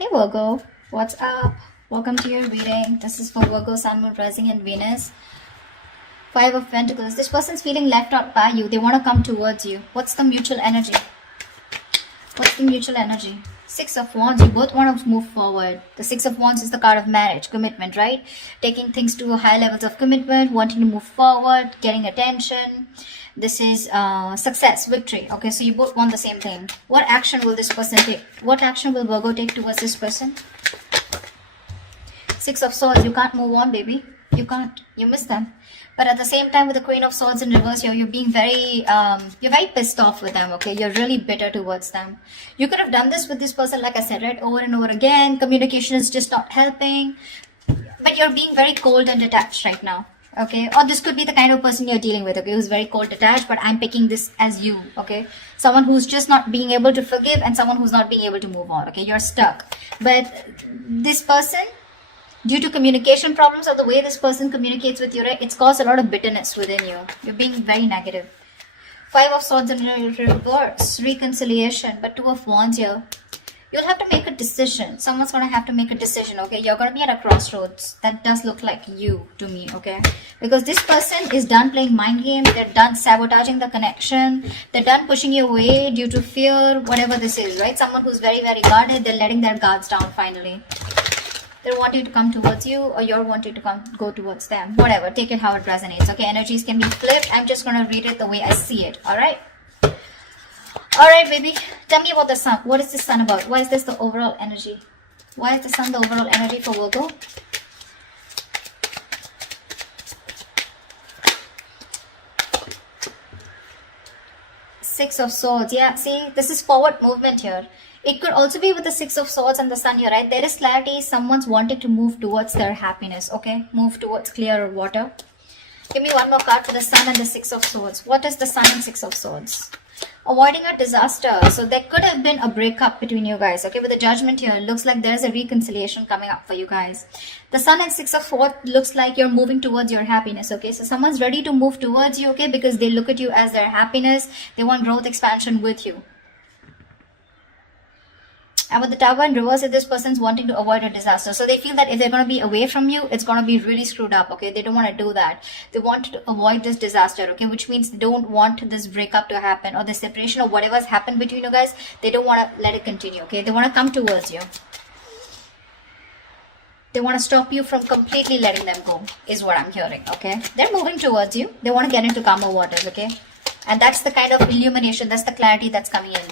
Hey Virgo, what's up? Welcome to your reading. This is for Virgo, Sun, Moon, Rising, and Venus. Five of Pentacles. This person's feeling left out by you. They want to come towards you. What's the mutual energy? What's the mutual energy? Six of Wands. You both want to move forward. The Six of Wands is the card of marriage, commitment, right? Taking things to high levels of commitment, wanting to move forward, getting attention. This is success, victory. Okay, so you both want the same thing. What action will this person take? What action will Virgo take towards this person? Six of Swords. You can't move on, baby. You can't. You miss them. But at the same time, with the Queen of Swords in reverse here, you're being very, you're very pissed off with them, okay? You're really bitter towards them. You could have done this with this person, like I said, right? Over and over again. Communication is just not helping. But you're being very cold and detached right now. Okay, or this could be the kind of person you're dealing with, okay, who's very cold detached, but I'm picking this as you, okay, someone who's just not being able to forgive and someone who's not being able to move on, okay, you're stuck. But this person, due to communication problems or the way this person communicates with you, right, it's caused a lot of bitterness within you. You're being very negative. Five of Swords in reverse, reconciliation, but Two of Wands here. You'll have to make a decision. Someone's going to have to make a decision, okay? You're going to be at a crossroads. That does look like you to me, okay? Because this person is done playing mind games. They're done sabotaging the connection. They're done pushing you away due to fear, whatever this is, right? Someone who's very, very guarded. They're letting their guards down finally. They're wanting to come towards you or you're wanting to go towards them. Whatever. Take it how it resonates, okay? Energies can be flipped. I'm just going to read it the way I see it, all right? Alright, baby. Tell me about the Sun. What is the Sun about? Why is this the overall energy? Why is the Sun the overall energy for Virgo? Six of Swords. Yeah, see, this is forward movement here. It could also be with the Six of Swords and the Sun here, right? There is clarity. Someone's wanting to move towards their happiness, okay? Move towards clearer water. Give me one more card for the Sun and the Six of Swords. What is the Sun and Six of Swords? Avoiding a disaster. So there could have been a breakup between you guys, okay? With the Judgment here, it looks like there's a reconciliation coming up for you guys. The Sun and Six of Swords looks like you're moving towards your happiness, okay? So someone's ready to move towards you, okay? Because they look at you as their happiness. They want growth, expansion with you. And with the Tower in reverse, if this person's wanting to avoid a disaster. So they feel that if they're going to be away from you, it's going to be really screwed up, okay? They don't want to do that. They want to avoid this disaster, okay? Which means they don't want this breakup to happen or the separation or whatever's happened between you guys. They don't want to let it continue, okay? They want to come towards you. They want to stop you from completely letting them go, is what I'm hearing, okay? They're moving towards you. They want to get into calmer waters, okay? And that's the kind of illumination, that's the clarity that's coming in.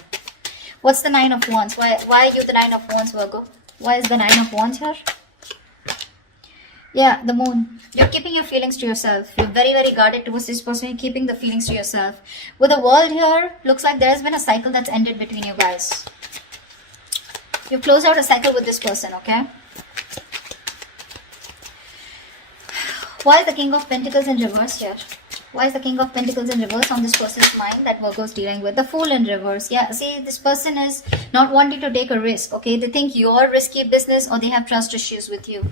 What's the Nine of Wands? Why are you the Nine of Wands, Virgo? Why is the Nine of Wands here? Yeah, the Moon. You're keeping your feelings to yourself. You're very, very guarded towards this person. You're keeping the feelings to yourself. With the World here, looks like there's been a cycle that's ended between you guys. You close out a cycle with this person, okay? Why is the King of Pentacles in reverse here? Why is the King of Pentacles in reverse on this person's mind that Virgo is dealing with? The Fool in reverse. Yeah, see, this person is not wanting to take a risk, okay? They think you're risky business or they have trust issues with you.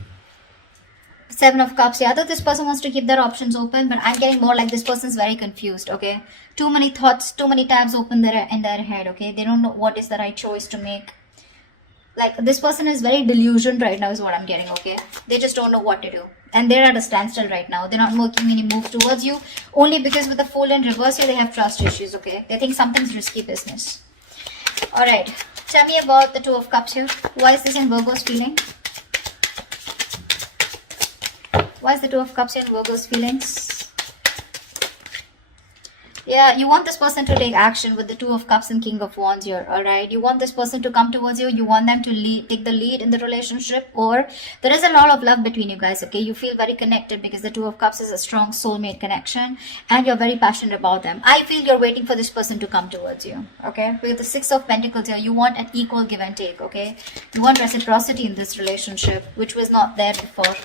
Seven of Cups. Yeah, this person wants to keep their options open, but I'm getting more like this person's very confused, okay? Too many thoughts, too many tabs open in their head, okay? They don't know what is the right choice to make. Like, this person is very delusioned right now is what I'm getting, okay? They just don't know what to do. And they're at a standstill right now. They're not making any move towards you. Only because with the Fool in reverse here, they have trust issues, okay? They think something's risky business. Alright. Tell me about the Two of Cups here. Why is this in Virgo's feeling? Why is the Two of Cups here in Virgo's feelings? Yeah, you want this person to take action with the Two of Cups and King of Wands here, alright? You want this person to come towards you. You want them to take the lead in the relationship, or there is a lot of love between you guys, okay? You feel very connected because the Two of Cups is a strong soulmate connection and you're very passionate about them. I feel you're waiting for this person to come towards you, okay? With the Six of Pentacles here, you want an equal give and take, okay? You want reciprocity in this relationship, which was not there before.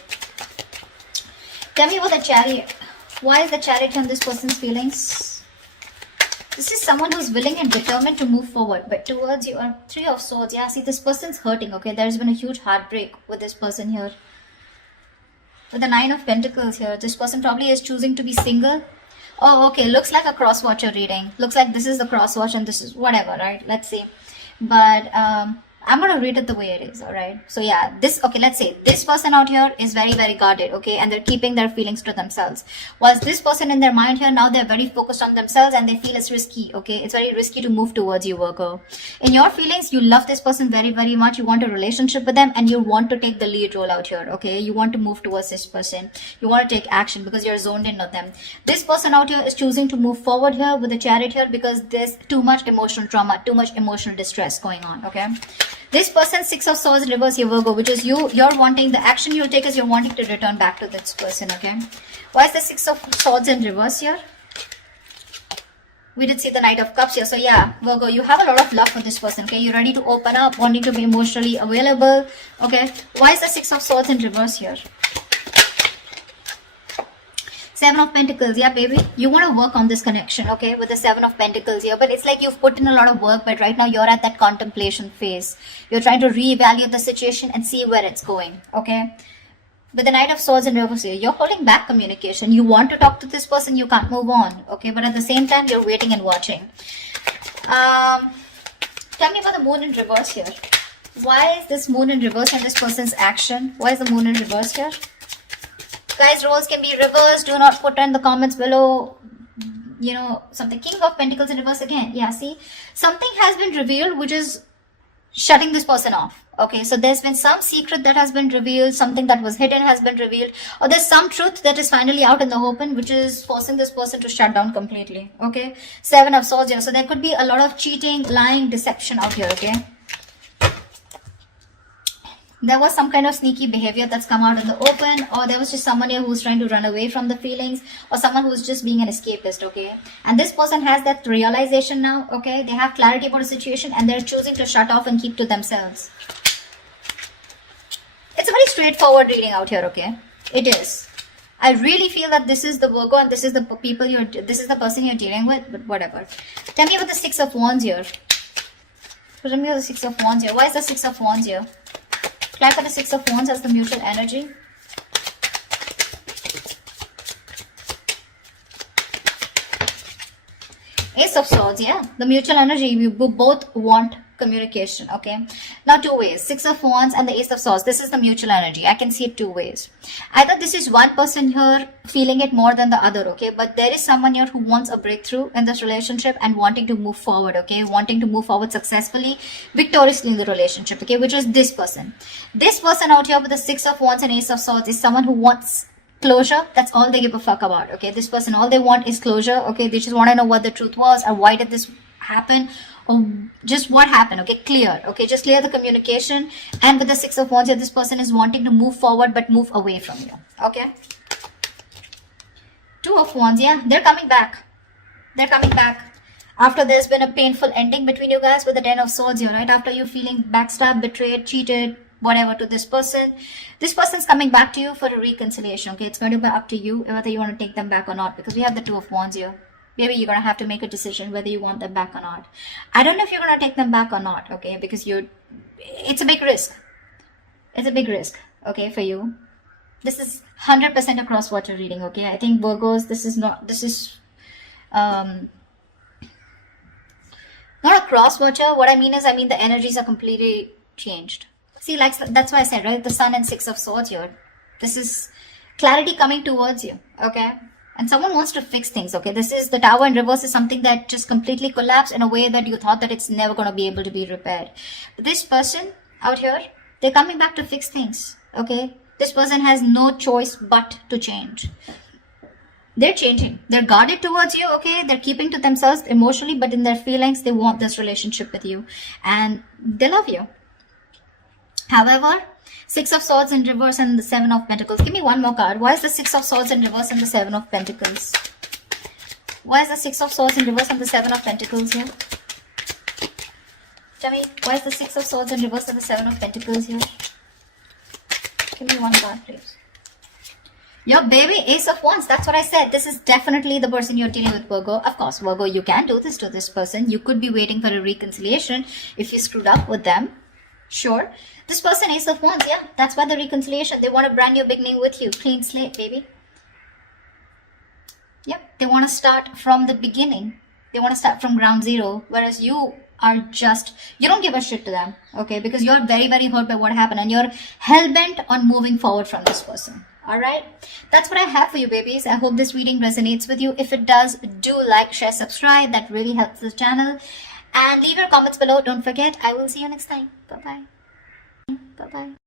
Tell me about the Chariot. Why is the Chariot on this person's feelings? This is someone who's willing and determined to move forward, but towards you are Three of Swords. Yeah, see, this person's hurting, okay? There's been a huge heartbreak with this person here. With the Nine of Pentacles here, this person probably is choosing to be single. Oh, okay, looks like a cross-watcher reading. Looks like this is the cross-watch and this is whatever, right? Let's see. But I'm going to read it the way it is, all right? So yeah, okay, let's say this person out here is very, very guarded, okay? And they're keeping their feelings to themselves. Whilst this person in their mind here, now they're very focused on themselves and they feel it's risky, okay? It's very risky to move towards you, Virgo. In your feelings, you love this person very, very much. You want a relationship with them and you want to take the lead role out here, okay? You want to move towards this person. You want to take action because you're zoned in on them. This person out here is choosing to move forward here with the Chariot here because there's too much emotional trauma, too much emotional distress going on, okay? This person, Six of Swords in reverse here, Virgo, which is you're wanting, the action you'll take is you're wanting to return back to this person, okay? Why is the Six of Swords in reverse here? We did see the Knight of Cups here. So yeah, Virgo, you have a lot of love for this person, okay? You're ready to open up, wanting to be emotionally available, okay? Why is the Six of Swords in reverse here? Seven of Pentacles, yeah, baby. You want to work on this connection, okay, with the Seven of Pentacles here. But it's like you've put in a lot of work, but right now you're at that contemplation phase. You're trying to reevaluate the situation and see where it's going, okay? With the Knight of Swords in reverse here, you're holding back communication. You want to talk to this person, you can't move on, okay? But at the same time, you're waiting and watching. Tell me about the Moon in reverse here. Why is this Moon in reverse and this person's action? Why is the Moon in reverse here? Guys, roles can be reversed. Do not put in the comments below, you know, something. King of Pentacles in reverse again. Yeah, see, something has been revealed which is shutting this person off. Okay, so there's been some secret that has been revealed, something that was hidden has been revealed, or there's some truth that is finally out in the open which is forcing this person to shut down completely. Okay, Seven of Swords here. So there could be a lot of cheating, lying, deception out here. Okay, there was some kind of sneaky behavior that's come out in the open, or there was just someone here who's trying to run away from the feelings, or someone who's just being an escapist, okay? And this person has that realization now, okay? They have clarity about the situation and they're choosing to shut off and keep to themselves. It's a very straightforward reading out here, okay? It is. I really feel that this is the Virgo and this is the this is the person you're dealing with, but whatever. Tell me about the Six of Wands here. Tell me about the Six of Wands here. Why is the Six of Wands here? For the Six of Wands as the mutual energy. Ace of Swords, yeah. The mutual energy, we both want communication, okay? Now two ways. Six of Wands and the Ace of Swords. This is the mutual energy. I can see it two ways. Either this is one person here feeling it more than the other, okay? But there is someone here who wants a breakthrough in this relationship and wanting to move forward, okay? Wanting to move forward successfully, victoriously in the relationship, okay? Which is this person. This person out here with the Six of Wands and Ace of Swords is someone who wants closure. That's all they give a fuck about, okay? This person, all they want is closure, okay? They just want to know what the truth was or why did this happen, or just what happened, okay? Clear, okay? Just clear the communication. And with the Six of Wands here, this person is wanting to move forward but move away from you, okay? Two of Wands, yeah, they're coming back. They're coming back after there's been a painful ending between you guys with the Ten of Swords here, right? After you feeling backstabbed, betrayed, cheated, whatever to this person. This person's coming back to you for a reconciliation, okay? It's going to be up to you whether you want to take them back or not, because we have the Two of Wands here. Maybe you're going to have to make a decision whether you want them back or not. I don't know if you're going to take them back or not, okay? Because it's a big risk. It's a big risk, okay, for you. This is 100% a cross-watcher reading, okay? I think Virgos, this is not a cross-watcher. What I mean is, the energies are completely changed. See, like, that's why I said, right? The Sun and Six of Swords here. This is clarity coming towards you, okay? And someone wants to fix things, okay? This is the Tower in reverse is something that just completely collapsed in a way that you thought that it's never going to be able to be repaired. But this person out here, they're coming back to fix things, okay? This person has no choice but to change. They're changing. They're guarded towards you, okay? They're keeping to themselves emotionally, but in their feelings, they want this relationship with you. And they love you. However, Six of Swords in reverse and the Seven of Pentacles. Give me one more card. Why is the Six of Swords in reverse and the Seven of Pentacles? Why is the Six of Swords in reverse and the Seven of Pentacles here? Tell me, why is the Six of Swords in reverse and the Seven of Pentacles here? Give me one card, please. Your baby, Ace of Wands. That's what I said. This is definitely the person you're dealing with, Virgo. Of course, Virgo, you can do this to this person. You could be waiting for a reconciliation if you screwed up with them. Sure. This person, Ace of Wands, yeah, that's why the reconciliation. They want a brand new beginning with you. Clean slate, baby. Yep, they want to start from the beginning. They want to start from ground zero. Whereas you are just, you don't give a shit to them, okay? Because you're very, very hurt by what happened and you're hell-bent on moving forward from this person. All right, that's what I have for you, babies. I hope this reading resonates with you. If it does, do like, share, subscribe. That really helps the channel. And leave your comments below. Don't forget, I will see you next time. Bye-bye. Bye-bye.